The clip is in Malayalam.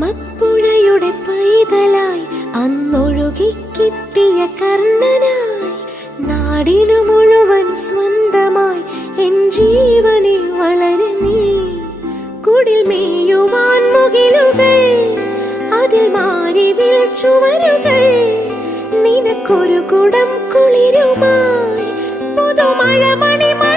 അമ്മപ്പുഴയുടെ പൈതലായി അന്നൊഴുകിക്കിട്ടിയ കർണനായി നാടിനു മുഴുവൻ സ്വന്തമായി എൻ ജീവനെ വളരെ നീ. കുടിൽ മേയുവാൻ മുകിലുകൾ, അതിൽ മാരിവിൽ ചുവരുകൾ, നിനക്കൊരു കുടം കുളിരുമായി പുതുമഴ മണിമ